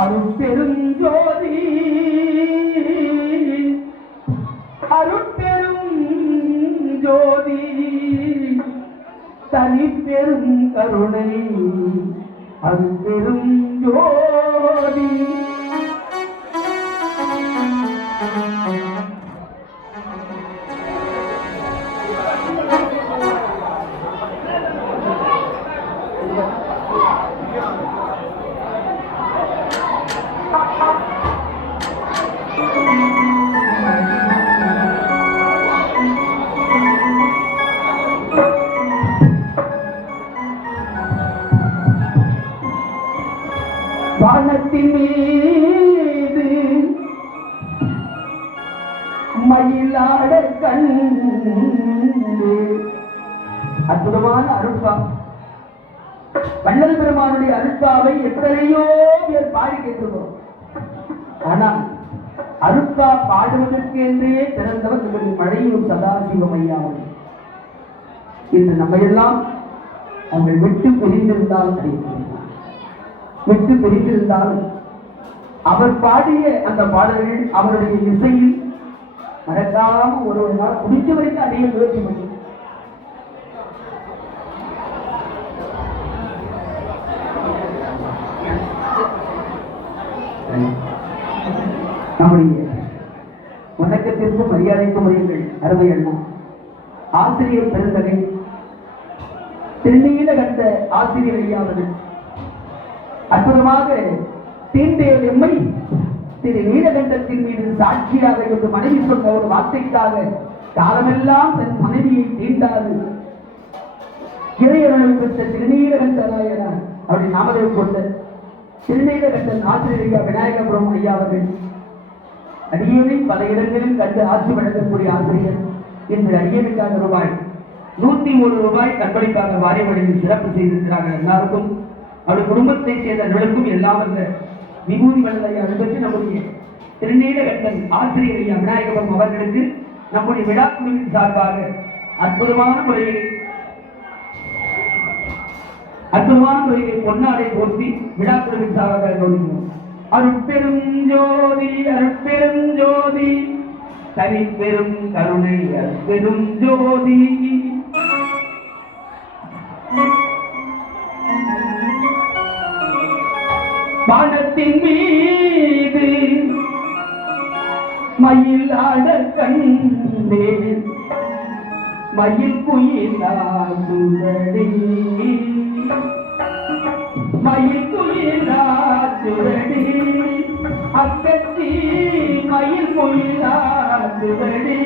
அருட்பெருஞ்சோதி அருட்பெரும் ஜோதி தனிப்பெரும் கருணை அருட்பெரும் ஜோதி வானத்தின் மீது மயிலாட கண்டு அற்புதமான அருட்பா. வள்ளல் பெருமானுடைய அருட்பாவை எத்தனையோ பேர் பாடி கேட்டுள்ளோம். ஆனால் அருட்பா பாடுவதற்கு என்றே பிறந்தவர் நம்முடைய மழையூர் சதாசிவம் ஐயா. இன்று நம்மையெல்லாம் அவங்க விட்டு பிரிந்திருந்தால் விட்டு பிரிந்திருந்தாலும் அவர் பாடிய அந்த பாடல்கள் அவருடைய இசையில் மறக்காம ஒரு நாள் முடிஞ்ச வரைக்கும் அடைய முயற்சி பண்ணி நம்முடைய வணக்கத்திற்கும் மரியாதைக்கும் உரியங்கள் அருமை அண்ணா ஆசிரியர் பெருந்தகை திருநீலகண்ட ஆசிரியர் ஐயா அவர்கள் அற்புதமாக தீண்டேல் எம்மை திரு நீலகண்டத்தின் மீது சாட்சியாக என்று மனைவி சொன்ன ஒரு வார்த்தைக்காக காலமெல்லாம் தன் மனைவியை தீண்டாது இறையருளை பெற்ற திருநீலகண்டராயனார் அவருடைய நாமதேவ் கொண்ட திருநீலகண்டன் ஆசிரியர் ஐயா விநாயகபுரம் ஐயா அவர்கள் அடியேனை பல இடங்களில் கண்டு ஆட்சி வழங்கக்கூடிய ஆசிரியர் இன்று அடியேனுக்காக ரூபாய் 101 கற்பனைக்காக வாரிய வழியில் சிறப்பு செய்திருக்கிறார்கள். எல்லாருக்கும் அவருடைய குடும்பத்தை சேர்ந்தவர்களுக்கும் எல்லாம் அந்த விபூதி வல்லதையை அனுபவித்து நம்முடைய திருநீலகண்டன் ஆசிரியர் ஐயா விநாயகபுரம் அவர்களுக்கு நம்முடைய விழா குழுவின் சார்பாக அற்புதமான முறையில் பொன்னாடை போர்த்தி விழா குழுவின் சார்பாக கவனிக்கிறோம். அருட்பெரும் ஜோதி அருட்பெரும் ஜோதி தனிப்பெரும் கருணை அருட்பெரும் ஜோதி வானத்தின் மீது மயிலாட கண்டேன் மயில் குயிலாசுரடி மயில் குயிலாசுரடி அக்கத்தி மயில் குயிலாசுரடி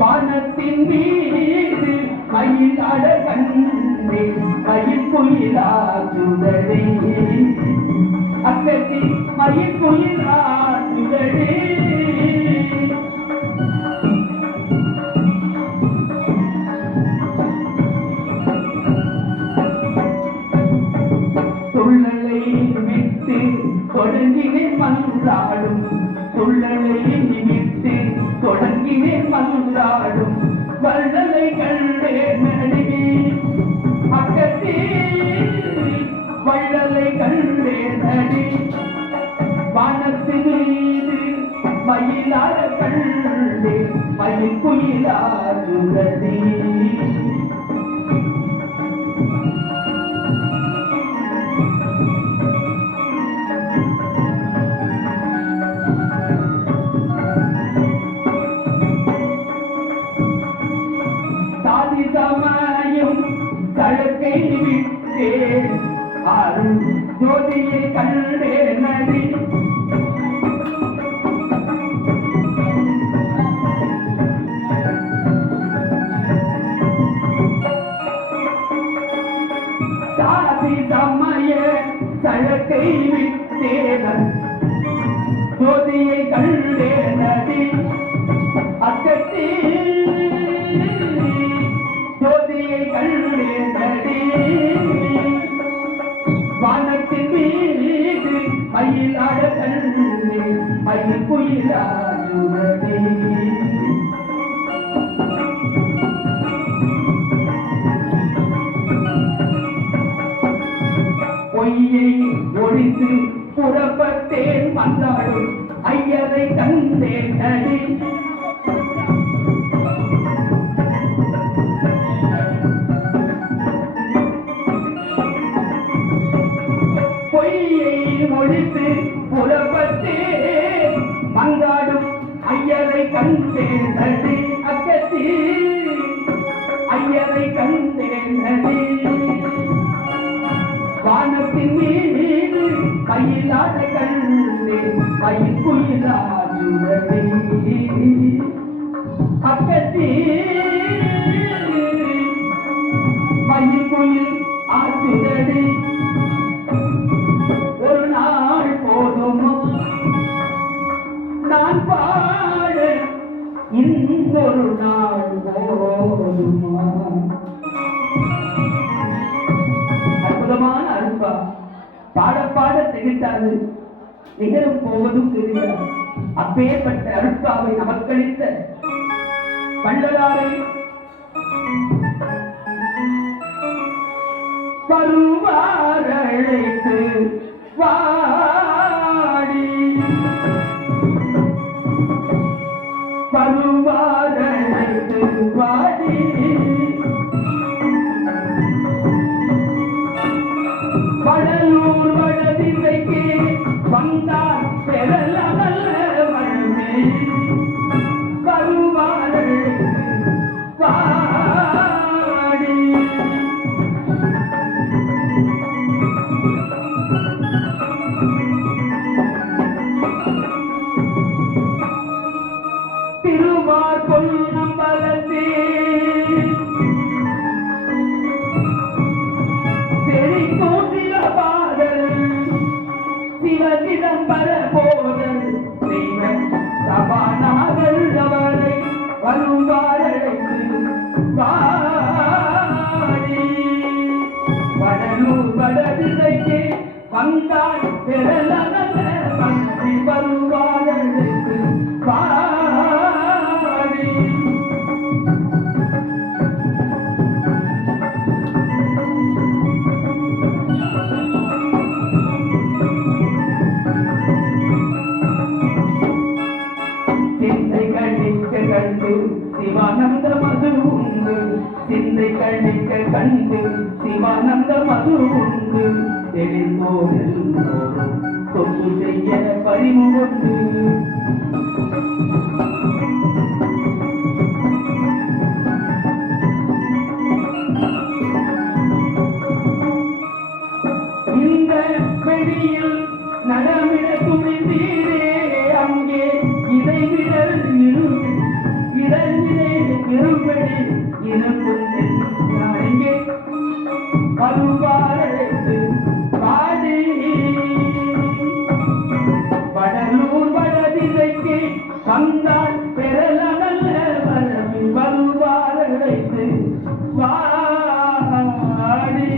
வானத்தின் மீது மயிலாட கண்டே மயில் குயிலாசுரடி அக்கத்தி மயில் குயிலாசுரடி துள்ளலை விட்டு தொடங்கினே மன்றாடும் துள்ளலை விட்டு தொடங்கினே மன்றாடும் வள்ளலை கண்டே நடி அக்கத்தி வள்ளலை கண்டே நடி வானத்து மீது மயிலாட கண்டே மயில் குயிலாசுரடி சமயம் தழக்கை விட்டே அருள் ஜோதியை கண்டே நடி சாதி சமய தழக்கை விட்டே ஜோதியை கண்டே நடி அக்கத்தி ஜோதியை கண்டே நடி வானத்தின் மீது மயிலாட கண்டே மயில் குயிலாசுரடி புறப்பட்டேன் வந்தாலும் ஐயரை கண்டேன் அடி. பொய்யை ஒழித்து புறப்பட்டேன் வந்தாலும் ஐயரை கண்டேன் அடி. அக்கத்தி ஐயரை கண்டேன் அடி. வானத்தின் மீது கையிலாத கண்ணே கையில் குயிலாதுரடி. அக்கத்தி கையில் குயில் ஆற்றுதடி. ஒரு நாள் போதுமா நான் பாட இன்னொரு நாள் போதுமா. அற்புதமான அருட்பா பாட பாட திகட்டாது நிகழும் போவதும் தெரியாது. அப்பேற்பட்ட அருட்பாவை நமக்களித்த வள்ளலாரை வருவாரழைத்து வாடி. வருவாரழைத்து வாடி. வடலூர் வடதிசைக்கு வந்தால் பெறலமல்ல வழமே. வருவாரழைத்து வாடி. திருவார் பொன்னம்பலத்தே தெரிக்கும் சிவபாதல் சிவசிதம்பர போதல் தெய்வ சபாநாதல் அவரை வருவாரழைத்து வாடி. வடலூர் வடதிசைக்கு வந்தால் பெறலமல்ல பந்தி. வருவாரழைத்து வாடி. சிந்தை கழிக்க கண்டு சிவானந்த மது உண்டு. சிந்தை கழிக்க கண்டு சிவானந்த மது உண்டு. தெளிந்தோரில் தொண்டு செய்ய பரிவு கொண்டு. இந்த வெளியில் நடமிட துணிந்தீரே அங்கே இடைவிடல் இடத்திலே இருபடி இருக்கும் அங்கே. வருவாரழைத்து வாடி. வடலூர் வடதிசைக்கு வந்தால் பெறலமல்ல வரவி. வருவாரழைத்து வாடி.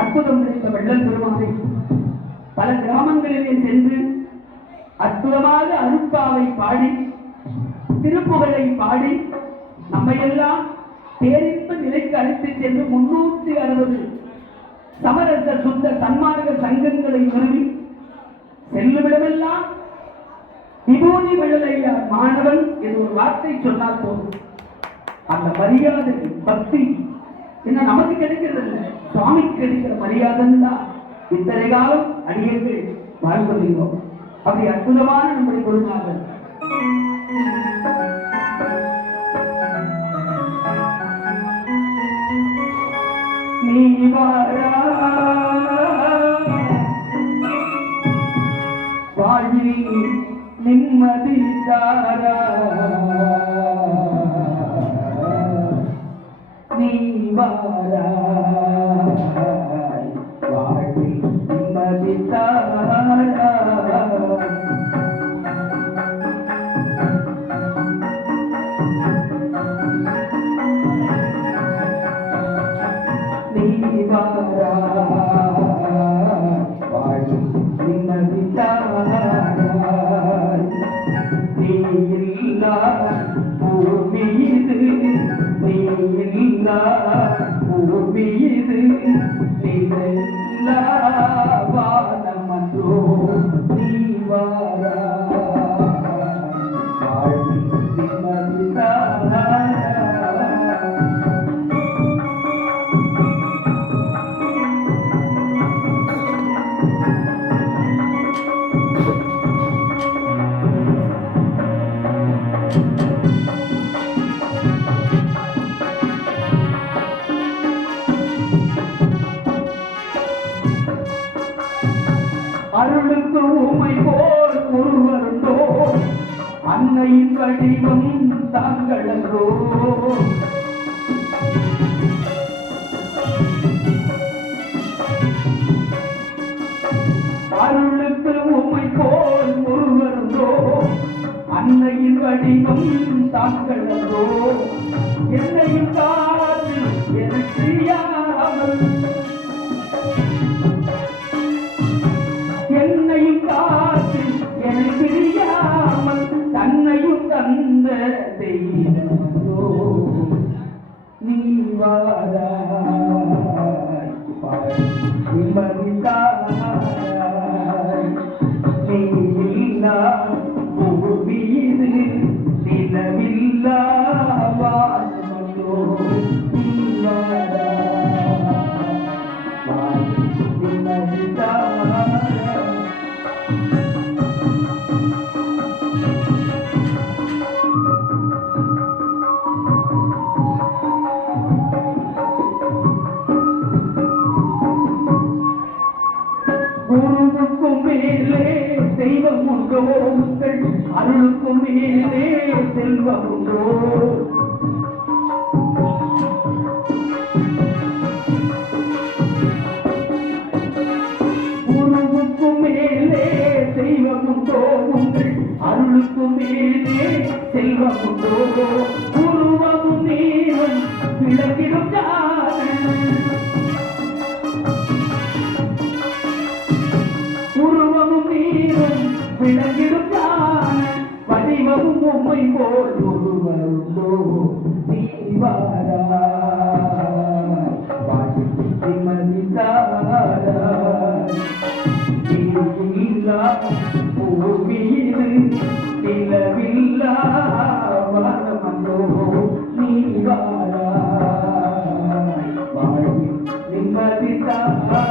அற்புதம் நிறைந்த வள்ளல் பெருமானை பல கிராமங்களிலே சென்று அற்புதமாக அருட்பாவை பாடி திருப்புகழை பாடி நம்மையெல்லாம் பேரின்ப நிலைக்கு அழைத்து சென்று 360 சமரச சுத்த சன்மார்க்க சங்கங்களை நிறுவி செல்லுமிடமெல்லாம் விபூதி வள்ளலையா மாணவன் என்று ஒரு வார்த்தை சொன்னால் போதும். அந்த மரியாதை பக்தி என்ன நமக்கு கிடைக்கிறது இல்லை, சுவாமிக்கு கிடைக்கிற மரியாதைன்னு தான் இத்தனை காலம் அடியர்கள் வாழ்ந்துள்ளோம். அப்படி அற்புதமான நம்முடைய குருநாதர் நீ வாழ்வி நிம்மதி தாரா. நீ வாழ்வி நிம்மதி தாரா. நீ இல்லா பூமி இது நீ இல்லா பூமி இது நீலா வானமன்றோ நீ வாரா அருளுக்கு ஊமை போல் ஒருவருண்டோ அன்னையின் வடிவம் தாங்களோ அருளுக்கு ஊமை போல் ஒருவருண்டோ அன்னையின் வடிவம் தாங்களோ என்னையும் காது எனக்கு யாமல் என்னையும் காத்து என பிரியாமல் தன்னையும் தந்த தெய்வமோ நீ வாராய் நிம்மதிதாய் நீ இல்லா பூமி இது நிலவில்லா வானமன்றோ நீ வாராய் நிம்மதிதாய் குருவுக்கும் மேலே தெய்வம் உண்டோ உங்கள் அருளுக்கும் மேலே செல்வம் உண்டோ குருவுக்கும் மேலே தெய்வம் உண்டோ உங்கள் அருளுக்கும் மேலே செல்வம் உண்டோ குருவமும் நீரும் விளக்கிடும் உருவமும் நீரும் விளங்கிடுத்தான் வடிவமும் உம்மை போல் ஒருவருண்டோ நீ வாராய் நிம்மதிதாரா பூமி இது நிலவில்லா வானமன்றோ நீ வாராய் நிம்மதிதாரா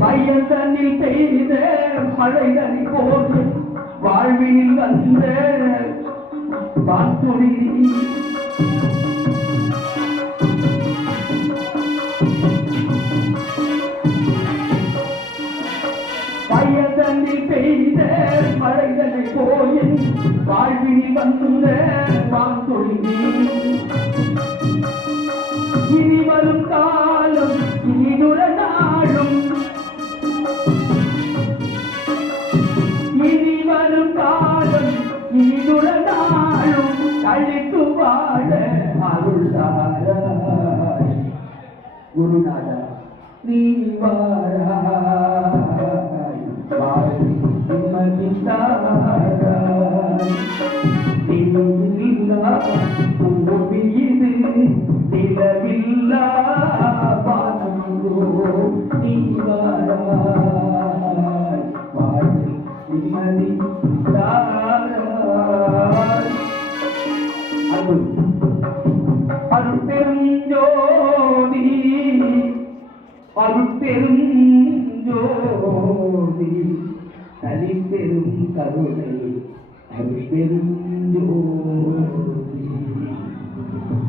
பயந்தனில் பெய்த மழைதனி போது வாழ்வில் வந்த வான்துளி பயந்தனில் பெய்த மழைதனை போய் வாழ்வில் வந்த வான்துளி இனி வரும் காலம் இனிதுர நாளும் இனி வரும் காலம் இனிதுர நாளும் கழித்து வாழ அருள்தாராய் குருநாதா நீ வாராய் வாழி நிம்மதிதாராய் நிலவில்லா பூமி இது நிலவில்லா வானமன்றோ நீ வாராய் வாழி நிம்மதிதாராய் அருட்பெருஞ்சோதி அருட்பெருஞ்சோதி தனிப்பெரும் கருணை அருட்பெருஞ்சோதி.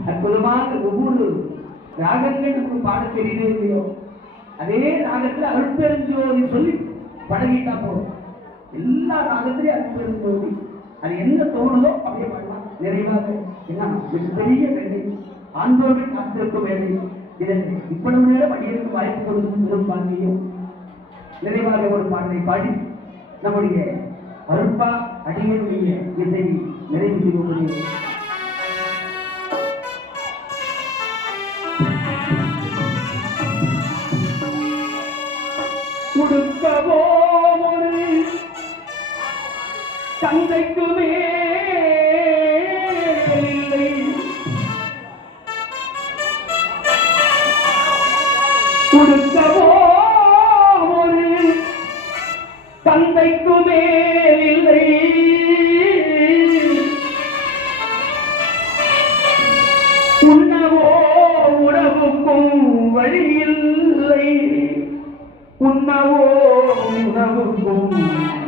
அற்புதமாக ஒவ்வொரு ராகங்களுக்கு பாட தெரியுதே இல்லையோ அதே ராகத்துல அருட்பெருஞ்சோதி சொல்லி பழகிட்டா போதும். எல்லா ராகத்திலையும் அருட்பெருஞ்சோதி அது என்ன தோணுதோ அப்படியே பண்ணலாம். நிறைவாக என்ன பெரிய வேலை ஆண்டோர்கள் காத்திருக்கும் வேலை இதற்கு இவ்வளவு நேரம் அடியருக்கு வாய்ப்பு கொடுக்கும் பெரும்பான்மையும் நிறைவாக ஒரு பாடலை பாடி நம்முடைய அருட்பா அடியனுடைய இசை நிறைவு செய்ய முடியும். தந்தைக்குமே இல்லை கொடுக்கவோ ஒரு தந்தைக்குமே இல்லை உண்ணவோ உணவுக்கும் வழி இல்லை உண்ணவோ உணவுக்கும்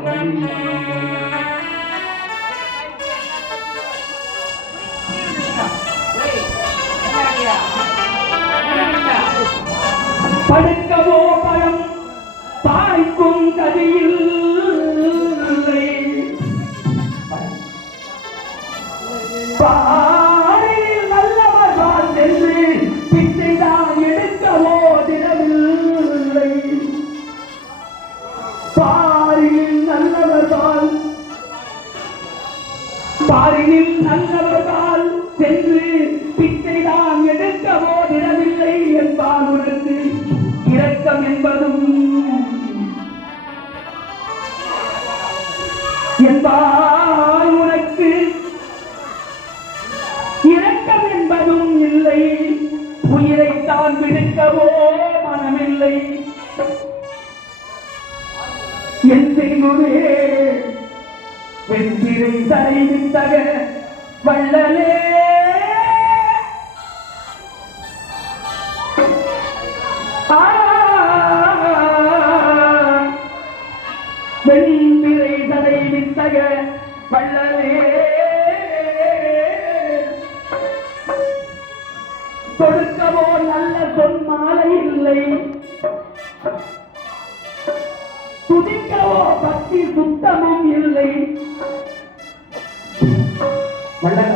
வழி படுக்கவோ பழம் பாய்க்கும் கதியில் பாரில் நல்லவர்கள் சென்று பிச்சைதான் எடுக்கவோ தினமில்லை பாரில் நல்லவர்கள் சென்று பிச்சைதான் எடுக்கவோ தினமில்லை என்பால் உனக்கு இரக்கம் என்பதும் என்பால் உனக்கு இரக்கம் என்பதும் இல்லை உயிரைத்தான் விடுக்கவோ மனமில்லை என் செய்முவே வெற்றிரை தரைவித்தக வள்ளலே வெண்பிறை தரைவித்தக வள்ளலே கொடுக்கவோ நல்ல சொன்மாலை இல்லை துதிக்கவோ பக்தி சுத்தமும் இல்லை வள்ளல